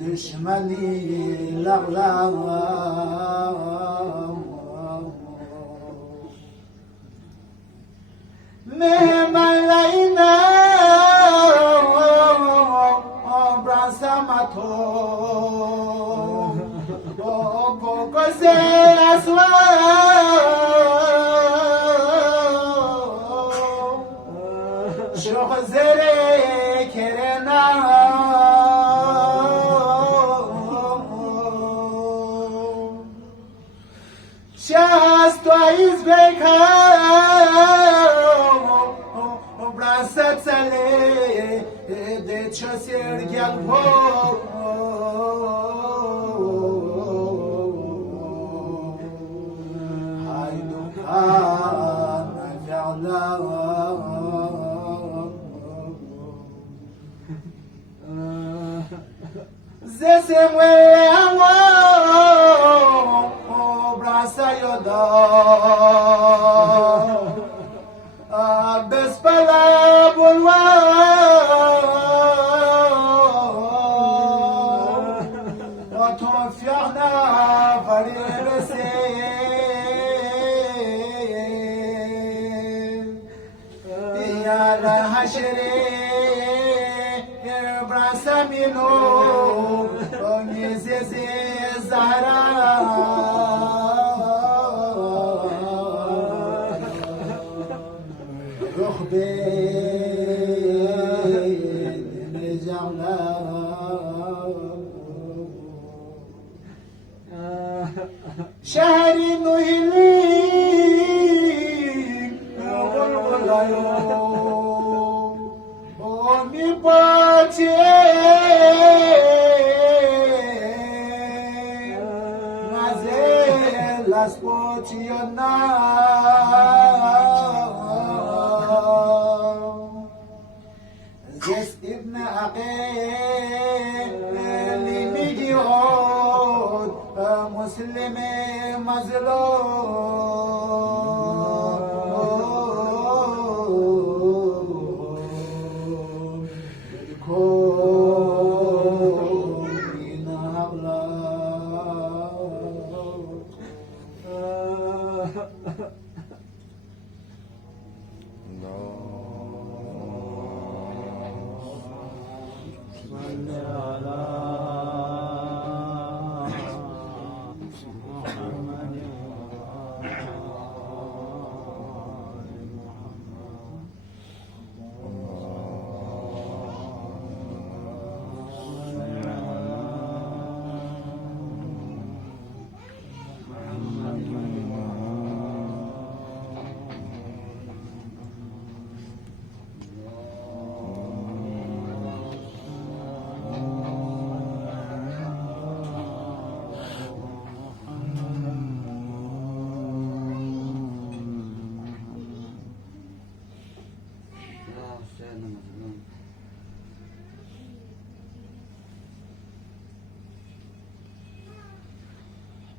دشمنی لغلا مهمن لینا برسامتو کسی اسوا شوخ زره کرنا Just twice break up, brasset sale, de chasser galpo. Haydu kan fi'la. Zesemwe amwa. Sayada Bespala Bulwa Atofyana Varilese Yara Hashire Brasamino Onyezeze Zahra شهری نهیلی غلغلایو می باچه نزل از باچی نا زست ابن عقیل میگیاد مسلم مظلوم کن حبلا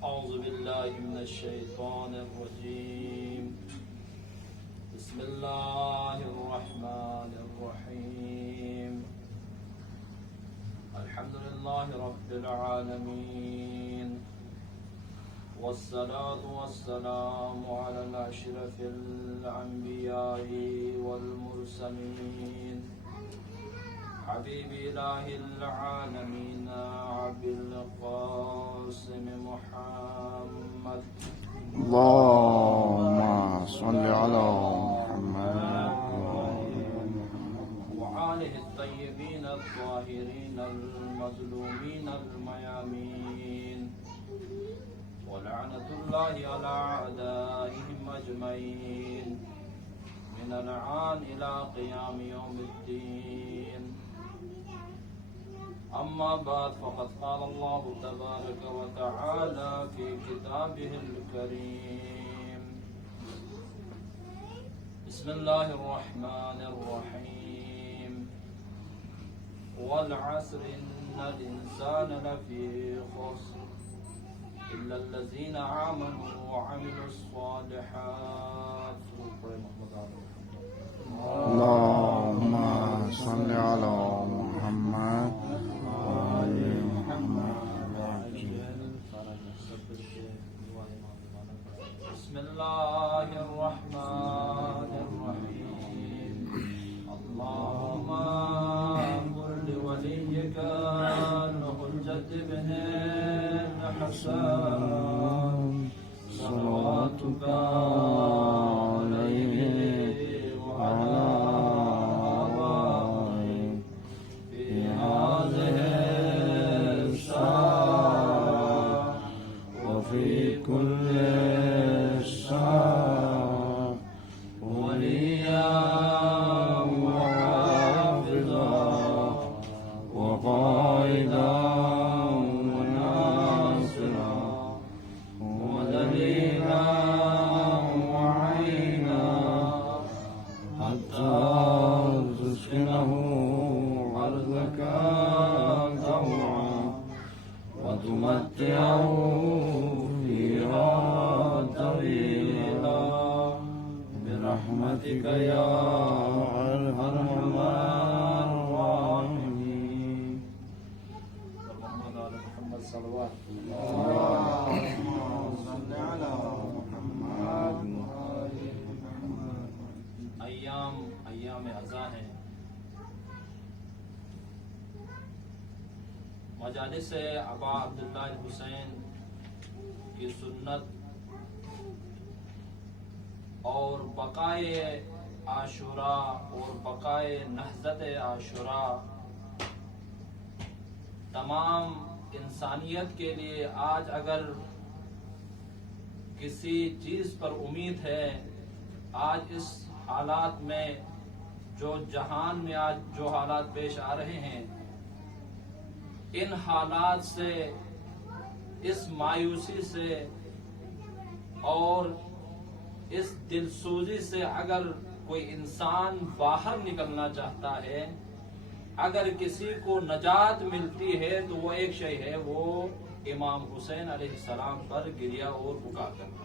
أعوذ بالله من الشيطان الرجيم بسم الله الرحمن الرحيم الحمد لله رب العالمين والصلاة والسلام على الأشرف الأنبياء والمرسلين حبيب إله العالمين أبي القاسم محمد اللهم صل على محمد وآله الطيبين الطاهرين المظلومين الميامين ولعنة الله على أعدائهم أجمعين والأنعام إلى قيام يوم الدين. أما بعد فقد قال الله تبارك وتعالى في كتابه الكريم: بسم الله الرحمن الرحيم. والعصر إن الإنسان لفي خسر إلا الذين آمنوا وعملوا الصالحات. اللهم صل على محمد وآل محمد. بسم الله الرحمن الرحيم. اللهم قل لوليك الحجة بن الحسن صلواتك عليه وعلى آبائه في هذه الساعة وفي كل ساعة وليا وحافظا وقائدا وناصرا ودليلا وعينا حتى تسكنه أرضك طوعا وتمتعه فيها طويلا برحمتك يا أرحم الراحمين. محمد صلوات اللهم صل على محمد وآل محمد. ایام ازاں ہیں. مجالس ابا عبداللہ الحسین کی سنت اور بقائے عاشوراء اور بقائے نہضت عاشوراء تمام انسانیت کے لیے آج اگر کسی چیز پر امید ہے، آج اس حالات میں جو جہان میں آج جو حالات پیش آ رہے ہیں، ان حالات سے، اس مایوسی سے اور اس دلسوزی سے اگر کوئی انسان باہر نکلنا چاہتا ہے، اگر کسی کو نجات ملتی ہے تو وہ ایک شے ہے، وہ امام حسین علیہ السلام پر گریہ اور بکا کرنا.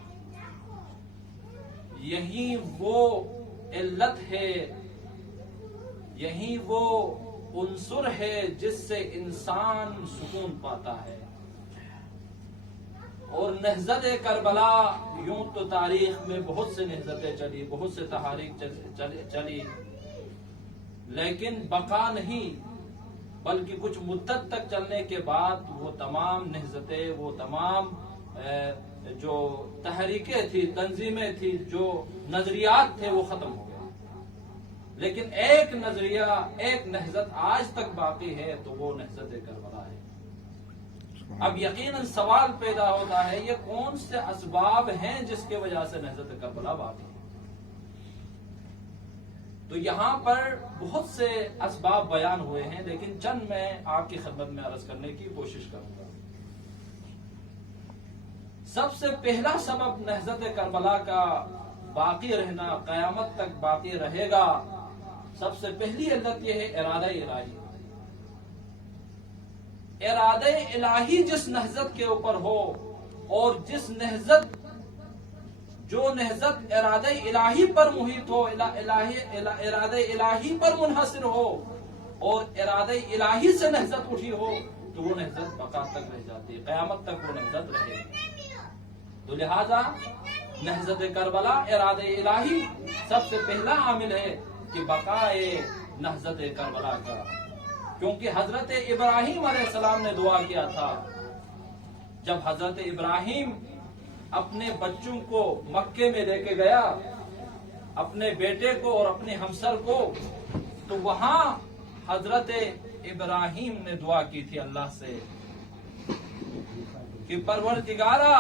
یہی وہ علت ہے، یہی وہ عنصر ہے جس سے انسان سکون پاتا ہے. اور نہضت کربلا، یوں تو تاریخ میں بہت سے نہضتیں چلی، بہت سے تحاریک چلی، لیکن بقا نہیں، بلکہ کچھ مدت تک چلنے کے بعد وہ تمام نہضتیں، وہ تمام جو تحریکیں تھی، تنظیمیں تھی، جو نظریات تھے، وہ ختم ہو گئے. لیکن ایک نظریہ، ایک نہضت آج تک باقی ہے، تو وہ نہضت کربلا ہے. اب یقیناً سوال پیدا ہوتا ہے، یہ کون سے اسباب ہیں جس کی وجہ سے نہضت کربلا باقی ہے؟ تو یہاں پر بہت سے اسباب بیان ہوئے ہیں، لیکن چند میں آپ کی خدمت میں عرض کرنے کی کوشش کروں گا. سب سے پہلا سبب نہضت کربلا کا باقی رہنا، قیامت تک باقی رہے گا، سب سے پہلی علت یہ ہے ارادہ الہی. ارادہ الہی جس نہضت کے اوپر ہو، اور جس نہضت، جو نہضت ارادہ الہی پر محیط ہو، ارادہ الہی پر منحصر ہو، اور ارادہ الہی سے نہضت اٹھی ہو، تو وہ نہضت بقا تک رہ جاتی ہے، قیامت تک وہ نہضت رہے گی. تو لہذا نہضت کربلا ارادہ الہی سب سے پہلا عامل ہے کہ بقائے نہضت کربلا کا. کیونکہ حضرت ابراہیم علیہ السلام نے دعا کیا تھا، جب حضرت ابراہیم اپنے بچوں کو مکے میں لے کے گیا، اپنے بیٹے کو اور اپنے ہمسر کو، تو وہاں حضرت ابراہیم نے دعا کی تھی اللہ سے کہ پروردگارا،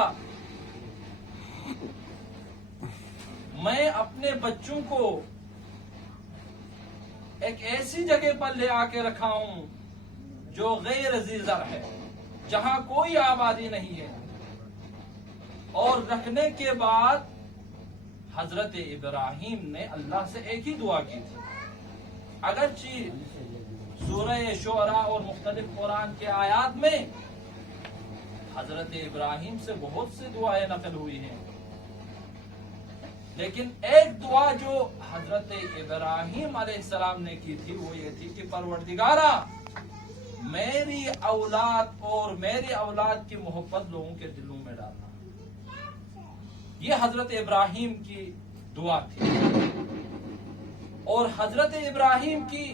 میں اپنے بچوں کو ایک ایسی جگہ پر لے آ کے رکھا ہوں جو غیر ذی زرع ہے، جہاں کوئی آبادی نہیں ہے. اور رکھنے کے بعد حضرت ابراہیم نے اللہ سے ایک ہی دعا کی تھی. اگرچہ سورہ شعراء اور مختلف قرآن کے آیات میں حضرت ابراہیم سے بہت سی دعائیں نقل ہوئی ہیں، لیکن ایک دعا جو حضرت ابراہیم علیہ السلام نے کی تھی وہ یہ تھی کہ پروردگارا میری اولاد اور میری اولاد کی محبت لوگوں کے دلوں میں ڈالنا. یہ حضرت ابراہیم کی دعا تھی، اور حضرت ابراہیم کی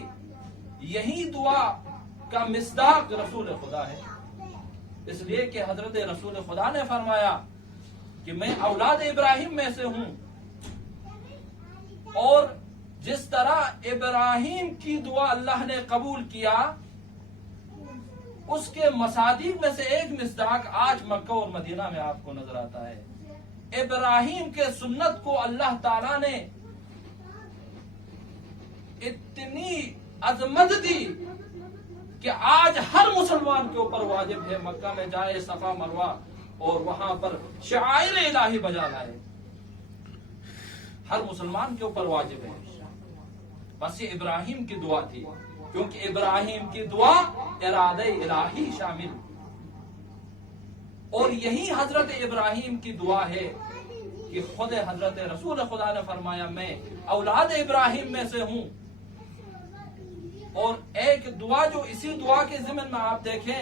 یہی دعا کا مصداق رسول خدا ہے، اس لیے کہ حضرت رسول خدا نے فرمایا کہ میں اولاد ابراہیم میں سے ہوں، اور جس طرح ابراہیم کی دعا اللہ نے قبول کیا اس کے مصادیق میں سے ایک مصداق آج مکہ اور مدینہ میں آپ کو نظر آتا ہے. ابراہیم کے سنت کو اللہ تعالیٰ نے اتنی عظمت دی کہ آج ہر مسلمان کے اوپر واجب ہے مکہ میں جائے، صفا مروہ اور وہاں پر شعائر الہی بجا لائے. ہر مسلمان کے اوپر واجب ہے. بس یہ ابراہیم کی دعا تھی، کیونکہ ابراہیم کی دعا ارادہ الہی شامل، اور یہی حضرت ابراہیم کی دعا ہے کہ خود حضرت رسول خدا نے فرمایا میں اولاد ابراہیم میں سے ہوں. اور ایک دعا جو اسی دعا کے ضمن میں آپ دیکھیں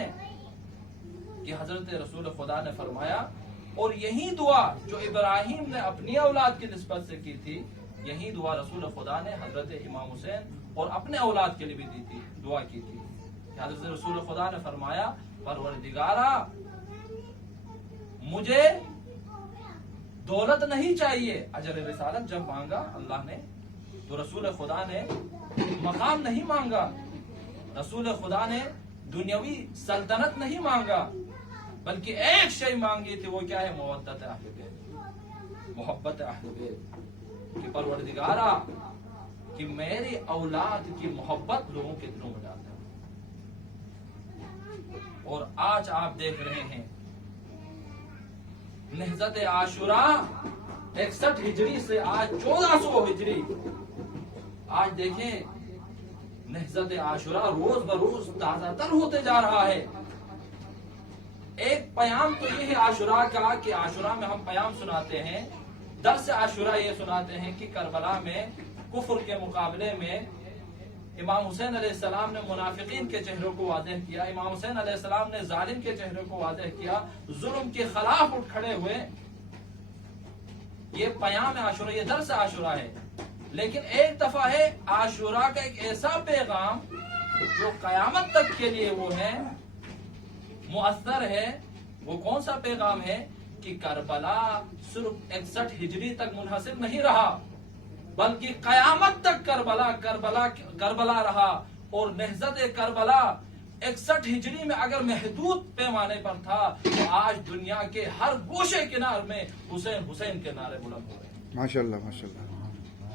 کہ حضرت رسول خدا نے فرمایا، اور یہی دعا جو ابراہیم نے اپنی اولاد کی نسبت سے کی تھی، یہی دعا رسول خدا نے حضرت امام حسین اور اپنے اولاد کے لیے بھی دی تھی، دعا کی تھی. کہ حضرت رسول خدا نے فرمایا پروردگارا مجھے دولت نہیں چاہیے. اجر رسالت جب مانگا اللہ نے تو رسول خدا نے مقام نہیں مانگا، رسول خدا نے دنیاوی سلطنت نہیں مانگا، بلکہ ایک شے مانگی تھی، وہ کیا ہے؟ مودت اہل بیت، محبت اہل بیت. کہ پروردگارا کہ میری اولاد کی محبت لوگوں کے دلوں میں ڈالتا. اور آج آپ دیکھ رہے ہیں نہضت عاشوراء 61 ہجری سے آج 1400 ہجری، آج دیکھیں نہضت عاشوراء روز بروز تازہ تر ہوتے جا رہا ہے. ایک پیام تو یہ ہے عاشوراء کا کہ عاشوراء میں ہم پیام سناتے ہیں، درس عاشوراء یہ سناتے ہیں کہ کربلا میں کفر کے مقابلے میں امام حسین علیہ السلام نے منافقین کے چہروں کو واضح کیا، امام حسین علیہ السلام نے ظالم کے چہروں کو واضح کیا، ظلم کے خلاف اٹھ کھڑے ہوئے. یہ پیام عاشوراء، یہ درس عاشوراء ہے. لیکن ایک دفعہ ہے عاشوراء کا ایک ایسا پیغام جو قیامت تک کے لیے وہ ہے مؤثر ہے. وہ کون سا پیغام ہے؟ کہ کربلا صرف 61 ہجری تک منحصر نہیں رہا، بلکہ قیامت تک کربلا رہا. اور نہضت کربلا 61 ہجری میں اگر محدود پیمانے پر تھا تو آج دنیا کے ہر گوشے کنار میں حسین حسین کے نعرے بلند ہو رہے ہیں. ماشاءاللہ ماشاءاللہ.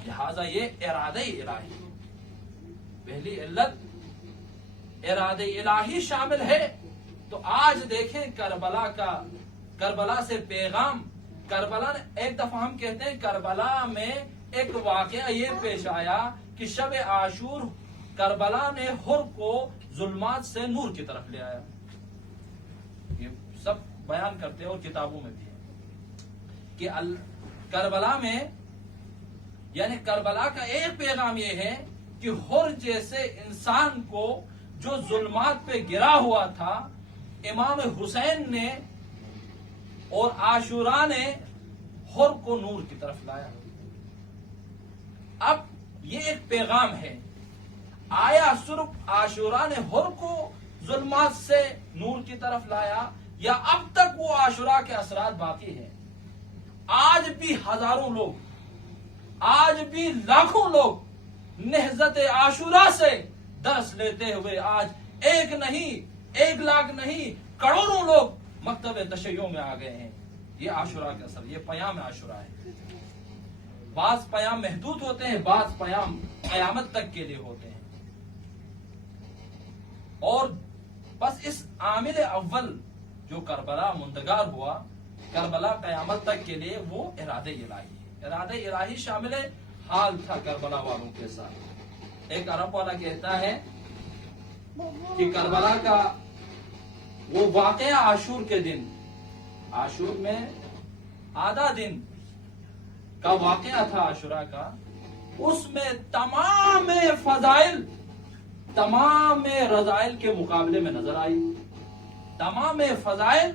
لہذا یہ ارادہ الہی، پہلی علت ارادہ الہی شامل ہے. تو آج دیکھیں کربلا سے پیغام، کربلا نے ایک دفعہ ہم کہتے ہیں کربلا میں ایک واقعہ یہ پیش آیا کہ شب عاشور کربلا نے حر کو ظلمات سے نور کی طرف لے آیا. یہ سب بیان کرتے ہیں اور کتابوں میں بھی ہے کہ کربلا میں، یعنی کربلا کا ایک پیغام یہ ہے کہ حر جیسے انسان کو جو ظلمات پہ گرا ہوا تھا، امام حسین نے اور عاشوراء نے حر کو نور کی طرف لایا. اب یہ ایک پیغام ہے. آیا صرف عاشوراء نے حر کو ظلمات سے نور کی طرف لایا، یا اب تک وہ عاشوراء کے اثرات باقی ہیں؟ آج بھی ہزاروں لوگ، آج بھی لاکھوں لوگ نہضت عاشوراء سے درس لیتے ہوئے آج ایک نہیں، 1 لاکھ نہیں، کروڑوں لوگ مکتب تشیع میں آ گئے ہیں. یہ عاشوراء کا اثر، یہ پیام عاشوراء ہے. بعض پیام محدود ہوتے ہیں، بعض پیام قیامت تک کے لیے ہوتے ہیں. اور بس اس عامل اول جو کربلا مندگار ہوا، کربلا قیامت تک کے لیے وہ ارادہ الہی ہے۔ ارادہ الہی شامل حال تھا کربلا والوں کے ساتھ۔ ایک عرب والا کہتا ہے کہ کربلا کا وہ واقعہ عاشور کے دن، عاشور میں آدھا دن کا واقعہ تھا عاشورہ کا، اس میں تمام فضائل تمام رذائل کے مقابلے میں نظر آئی، تمام فضائل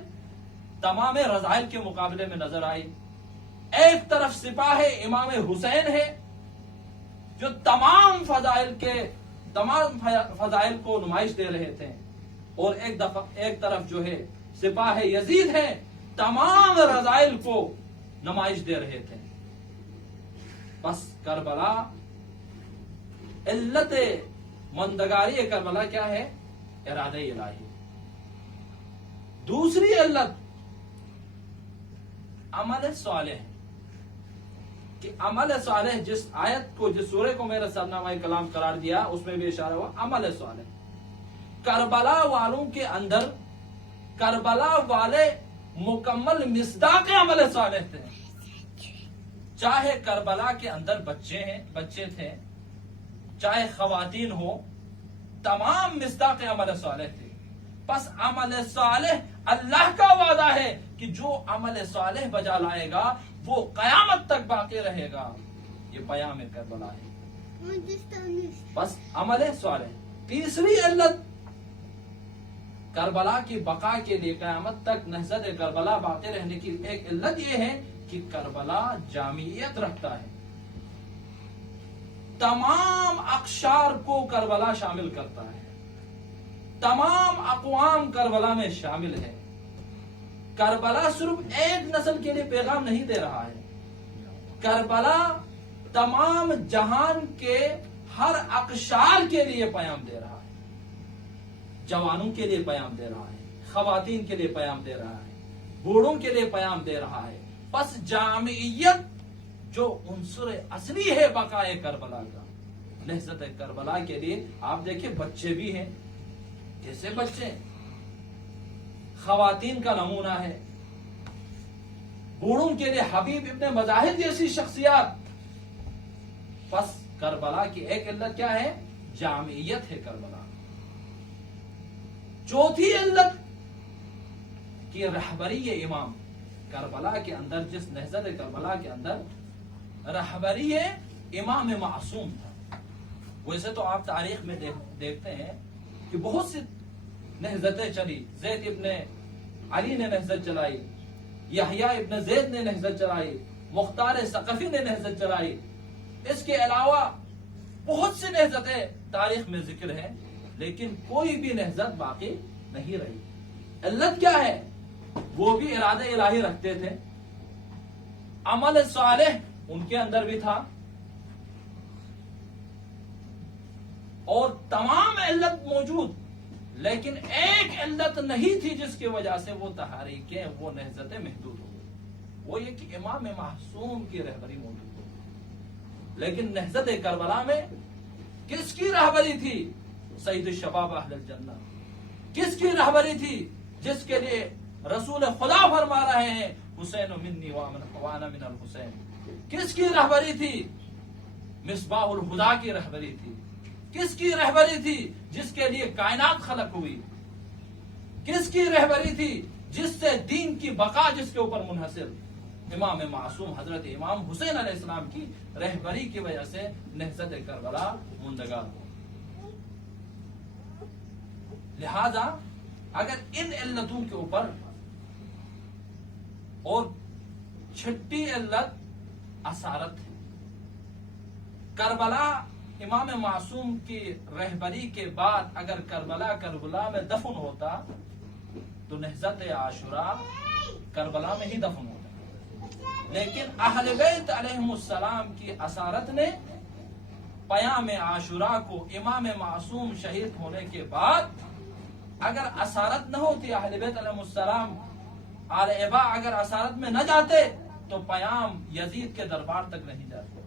تمام رذائل کے مقابلے میں نظر آئی۔ ایک طرف سپاہ امام حسین ہے جو تمام فضائل کو نمائش دے رہے تھے، اور ایک طرف جو ہے سپاہ یزید ہے، تمام رذائل کو نمائش دے رہے تھے۔ بس کربلا، علت مندگاری کربلا کیا ہے؟ ارادہ الہی۔ دوسری علت عمل صالح، کہ عمل صالح جس آیت کو، جس سورے کو میرا سرنامہ کلام قرار دیا، اس میں بھی اشارہ ہوا عمل صالح۔ کربلا والوں کے اندر، کربلا والے مکمل مصداق عمل صالح تھے۔ چاہے کربلا کے اندر بچے تھے، چاہے خواتین ہو، تمام مصداق عمل صالح تھے۔ پس عمل صالح اللہ کا وعدہ ہے کہ جو عمل صالح بجا لائے گا وہ قیامت تک باقی رہے گا۔ یہ پیام کربلا ہے۔ بس عمل صالح۔ تیسری علت کربلا کی بقا کے لیے، قیامت تک نہضت کربلا باقی رہنے کی ایک علت یہ ہے کہ کربلا جامعیت رکھتا ہے، تمام اقشار کو کربلا شامل کرتا ہے، تمام اقوام کربلا میں شامل ہے۔ کربلا صرف ایک نسل کے لیے پیغام نہیں دے رہا ہے، کربلا تمام جہان کے ہر اقشار کے لیے پیام دے رہا ہے۔ جوانوں کے لیے پیام دے رہا ہے، خواتین کے لیے پیام دے رہا ہے، بوڑھوں کے لیے پیام دے رہا ہے۔ پس جامعیت جو عنصر اصلی ہے بقائے کربلا کا، نہضت کربلا کے لیے آپ دیکھیں بچے بھی ہیں، جیسے بچے، خواتین کا نمونہ ہے، بوڑھوں کے لیے حبیب ابن مظاہر جیسی شخصیات۔ پس کربلا کی ایک علت کیا ہے؟ جامعیت ہے کربلا۔ چوتھی علت کی رہبری امام، کربلا کے اندر، جس نہضت کربلا کے اندر رہبری امام معصوم تھا۔ ویسے تو آپ تاریخ میں دیکھتے ہیں کہ بہت سی نہضتیں چلی، زید ابن علی نے نہضت چلائی، یحییٰ ابن زید نے نہضت چلائی، مختار ثقفی نے نہضت چلائی، اس کے علاوہ بہت سی نہضتیں تاریخ میں ذکر ہے، لیکن کوئی بھی نہضت باقی نہیں رہی۔ علت کیا ہے؟ وہ بھی ارادہ الہی رکھتے تھے، عمل صالح ان کے اندر بھی تھا، اور تمام علت موجود، لیکن ایک علت نہیں تھی جس کی وجہ سے وہ تحریکیں، وہ نہضتیں محدود ہو گئی، وہ یہ کہ امام معصوم کی رہبری موجود ہو۔ لیکن نہضت کربلا میں کس کی رہبری تھی؟ سید الشباب اہل الجنہ۔ کس کی رہبری تھی؟ جس کے لیے رسول خدا فرما رہے ہیں حسین منی وانا من الحسین۔ کس کی رہبری تھی؟ مصباح الہدا کی رہبری تھی۔ کس کی رہبری تھی؟ جس کے لیے کائنات خلق ہوئی۔ کس کی رہبری تھی؟ جس سے دین کی بقا، جس کے اوپر منحصر، امام معصوم حضرت امام حسین علیہ السلام کی رہبری کی وجہ سے نہضت کربلا مندگار ہو۔ لہذا اگر ان علتوں کے اوپر، اور چھٹی علت اسارت ہے، کربلا امام معصوم کی رہبری کے بعد اگر کربلا میں دفن ہوتا تو نہضت عاشورہ کربلا میں ہی دفن ہوتا، لیکن اہل بیت علیہم السلام کی اسارت نے پیام عاشورہ کو امام معصوم شہید ہونے کے بعد، اگر اسارت نہ ہوتی، اہل بیت علیہم السلام آل ابا اگر اسارت میں نہ جاتے تو پیام یزید کے دربار تک نہیں جاتے،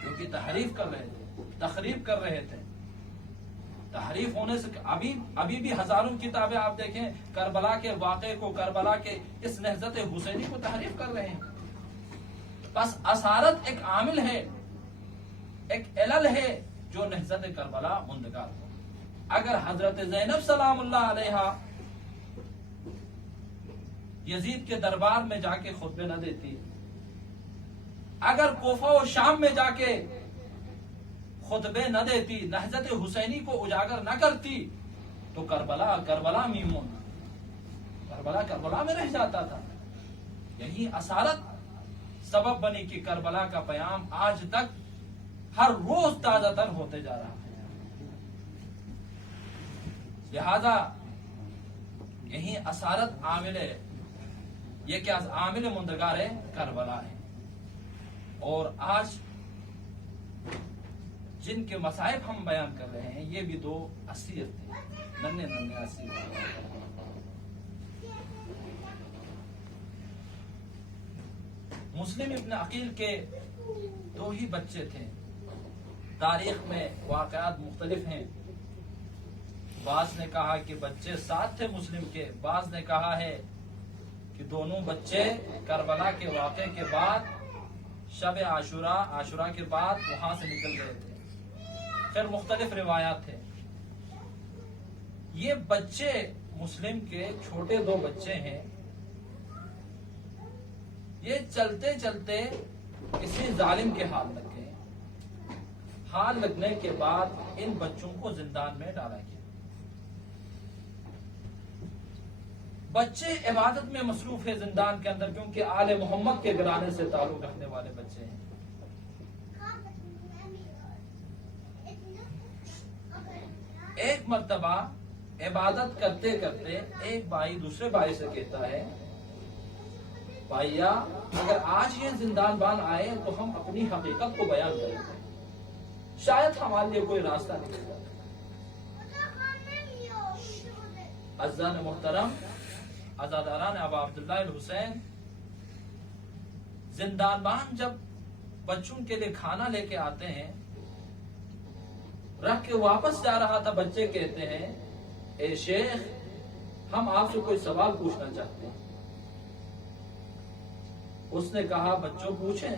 کیونکہ تحریف کر رہے تھے، تخریب کر رہے تھے۔ تحریف ہونے سے ابھی بھی ہزاروں کتابیں آپ دیکھیں کربلا کے واقعے کو، کربلا کے اس نہضت حسینی کو تحریف کر رہے ہیں. بس اصالت ایک عامل ہے، ایک علل ہے جو نہضت کربلا مندگار ہو. اگر حضرت زینب سلام اللہ علیہ یزید کے دربار میں جا کے خطبے نہ دیتی، اگر کوفہ و شام میں جا کے خطبے نہ دیتی، نہضت حسینی کو اجاگر نہ کرتی، تو کربلا میمون، کربلا میں رہ جاتا تھا. یہی اصالت سبب بنی کہ کربلا کا پیام آج تک ہر روز تازہ تر ہوتے جا رہا ہے. لہذا یہی اصالت عامل ہے، یہ کیا عامل مندگار ہے، کربلا ہے. اور آج جن کے مصائب ہم بیان کر رہے ہیں یہ بھی دو اسیر تھے، ننھے اسیر. مسلم ابن عقیل کے دو ہی بچے تھے. تاریخ میں واقعات مختلف ہیں. بعض نے کہا کہ بچے 7 تھے مسلم کے، بعض نے کہا ہے کہ دونوں بچے کربلا کے واقعے کے بعد شب عاشورہ کے بعد وہاں سے نکل گئے تھے. پھر مختلف روایات تھے. یہ بچے مسلم کے چھوٹے 2 بچے ہیں. یہ چلتے چلتے کسی ظالم کے ہاتھ لگ گئے. ہاتھ لگنے کے بعد ان بچوں کو زندان میں ڈالا گیا. بچے عبادت میں مصروف ہے زندان کے اندر، کیونکہ آل محمد کے گھرانے سے تعلق رکھنے والے بچے ہیں. ایک مرتبہ عبادت کرتے کرتے ایک بھائی دوسرے بھائی سے کہتا ہے، بھائیا اگر آج یہ زندان بان آئے تو ہم اپنی حقیقت کو بیان کریں گے، شاید ہمارے لیے کوئی راستہ نکلے. عزیزان محترم، عزاداران ابا عبداللہ الحسین، زندان بان جب بچوں کے لیے کھانا لے کے آتے ہیں، رکھ کے واپس جا رہا تھا، بچے کہتے ہیں، اے شیخ ہم آپ سے کوئی سوال پوچھنا چاہتے ہیں. اس نے کہا بچوں پوچھیں.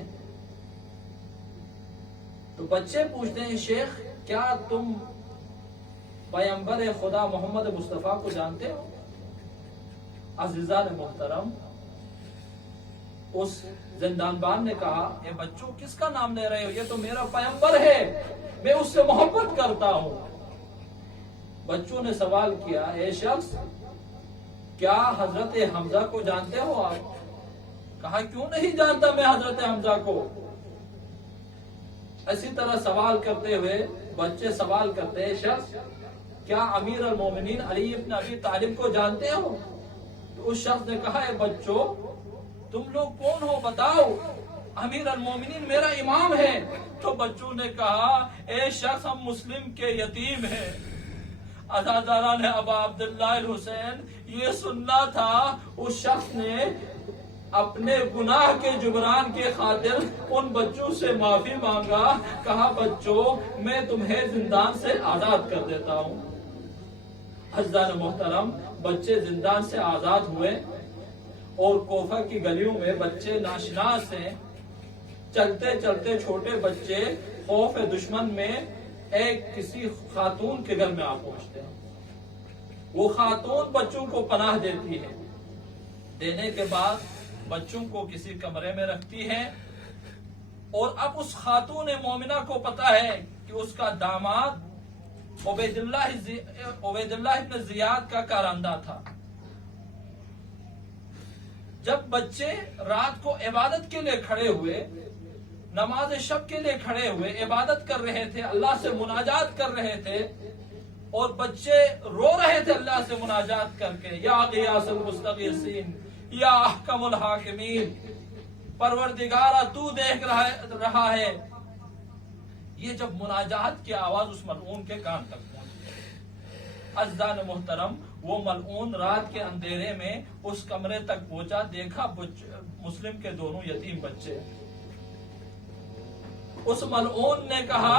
تو بچے پوچھتے ہیں، شیخ کیا تم پیغمبر خدا محمد مصطفیٰ کو جانتے ہو؟ عزیزان محترم، اس زندان بان نے کہا، اے بچوں کس کا نام لے رہے ہو؟ یہ تو میرا پیغمبر ہے، میں اس سے محبت کرتا ہوں. بچوں نے سوال کیا، اے شخص کیا حضرت حمزہ کو جانتے ہو آپ؟ کہا کیوں نہیں جانتا میں حضرت حمزہ کو. اسی طرح سوال کرتے ہوئے بچے سوال کرتے ہیں، شخص کیا امیر المومنین علی ابن ابی طالب کو جانتے ہو؟ تو اس شخص نے کہا، اے بچوں تم لوگ کون ہو بتاؤ، امیر المومنین میرا امام ہے. تو بچوں نے کہا، اے شخص ہم مسلم کے یتیم ہیں. عزاداران ابا عبداللہ الحسین، یہ سننا تھا. اس شخص نے اپنے گناہ کے جبران کے خاطر ان بچوں سے معافی مانگا. کہا بچوں میں تمہیں زندان سے آزاد کر دیتا ہوں. عزیزان محترم، بچے زندان سے آزاد ہوئے اور کوفہ کی گلیوں میں بچے ناشناس ہیں. چلتے چلتے چھوٹے بچے خوف دشمن میں ایک کسی خاتون کے گھر میں آ پہنچتے ہیں. وہ خاتون بچوں کو پناہ دیتی ہے. دینے کے بعد بچوں کو کسی کمرے میں رکھتی ہے. اور اب اس خاتون مومنہ کو پتا ہے کہ اس کا داماد عبید اللہ ابن زیاد کا کارندہ تھا. جب بچے رات کو عبادت کے لیے کھڑے ہوئے، نماز شب کے لیے کھڑے ہوئے، عبادت کر رہے تھے، اللہ سے مناجات کر رہے تھے، اور بچے رو رہے تھے اللہ سے مناجات کر کے، یا غیاث المستغیثین، یا احکم الحاکمین، پروردگارہ تو دیکھ رہا ہے. یہ جب مناجات کی آواز اس ملعون کے کان تک پہنچی. عزیزان محترم، وہ ملعون رات کے اندھیرے میں اس کمرے تک پہنچا. دیکھا مسلم کے دونوں یتیم بچے. اس ملعون نے کہا،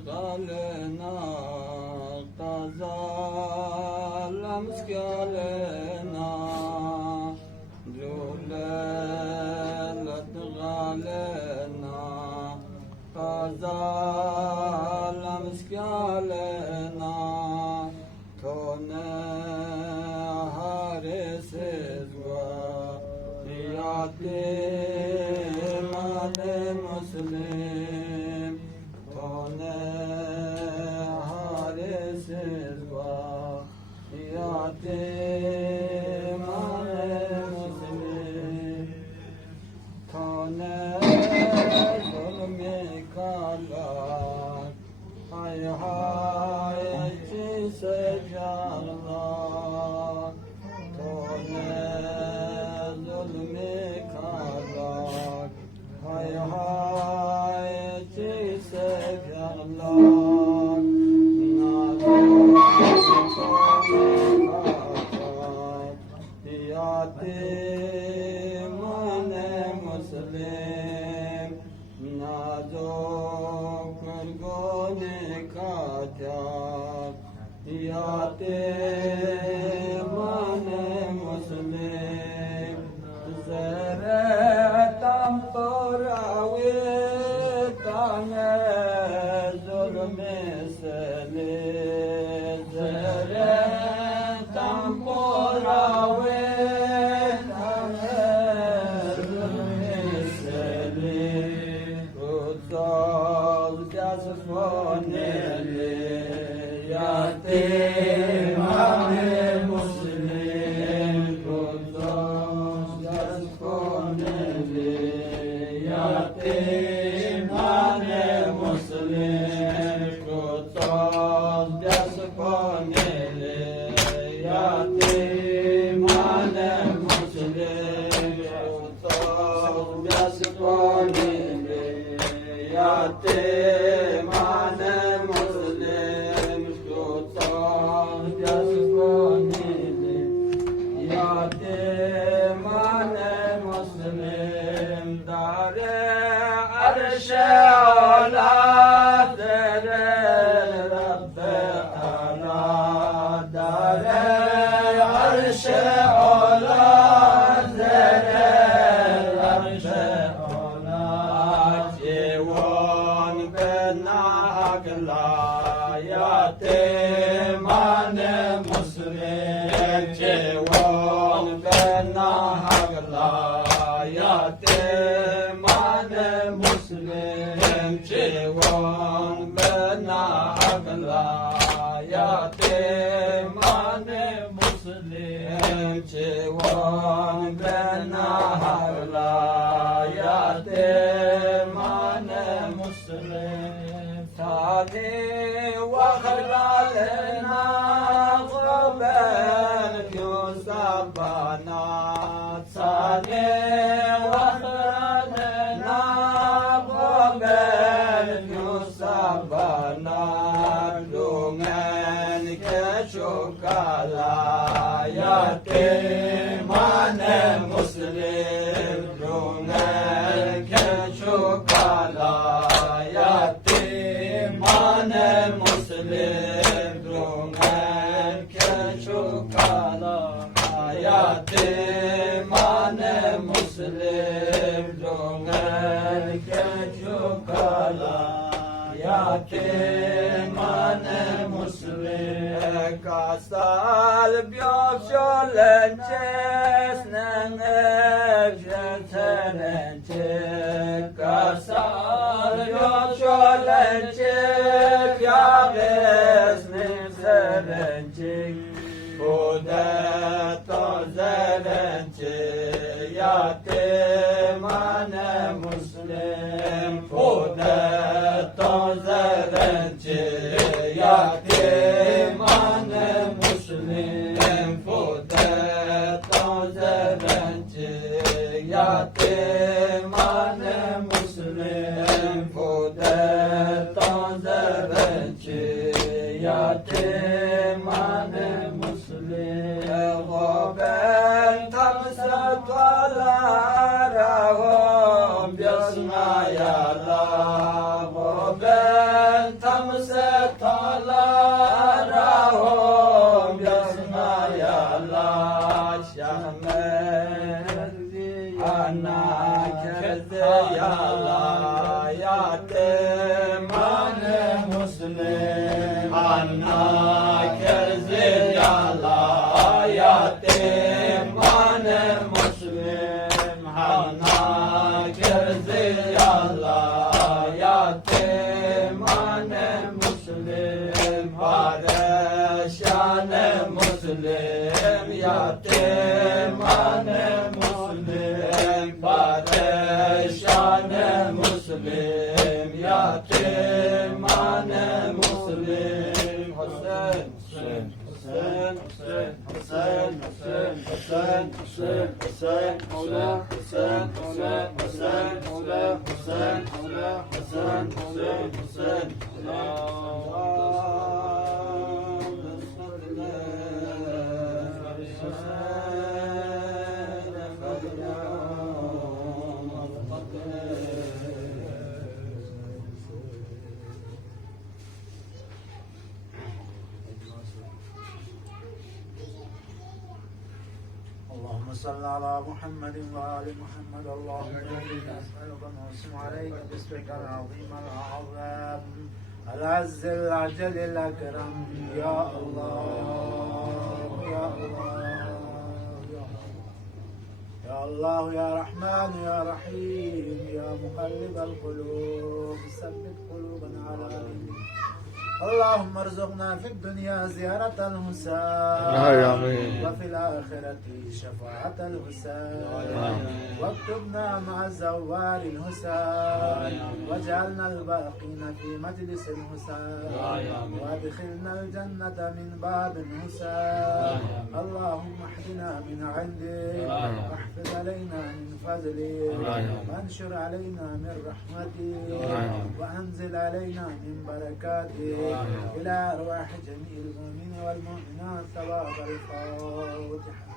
غالنا تظلم سكالنا جولت غالنا تظلم سكالنا تونا هارس زوا ياتي من مسلم Tone صل على محمد وآل محمد اللهم إني أسألك ونسلم عليك باسمك العظيم الأعظم العز الأجل الأكرم يا الله يا الله يا الله يا رحمن يا رحيم يا مقلب القلوب ثبت قلوبنا على دينك اللهم ارزقنا في الدنيا زيارة الحسين آمين. وفي الآخرة شفاعة الحسين واكتبنا مع زوار الحسين واجعلنا الباقين في مجلس الحسين وادخلنا الجنة من باب الحسين اللهم احدنا من عندك واحفظ علينا من فضلك وانشر علينا من رحمتك وانزل علينا من بركاتك إلى أرواح جميع المؤمنين والمؤمنات. صلاة الفاتحة.